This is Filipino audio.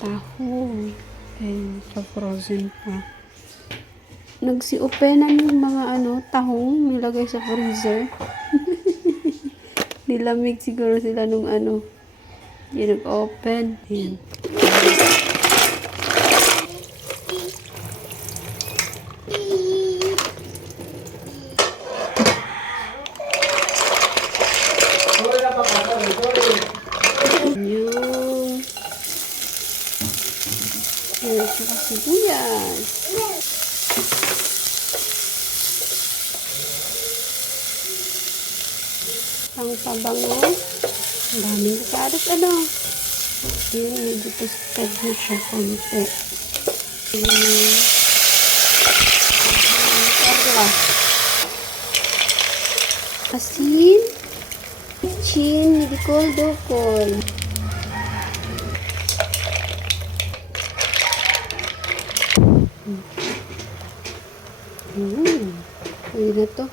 Tahong. And pa-frozen pa. Nagsi-openan yung mga tahong nilagay sa freezer. Nilamig siguro sila nung yung nag-open. Ayan. Ayan, saka sibuyas. Pang pabango. Ang daming karat, Ayan, medyo toasted na siya konti. Karla. Asin. Chin, dikol-dokol. Pwede na to.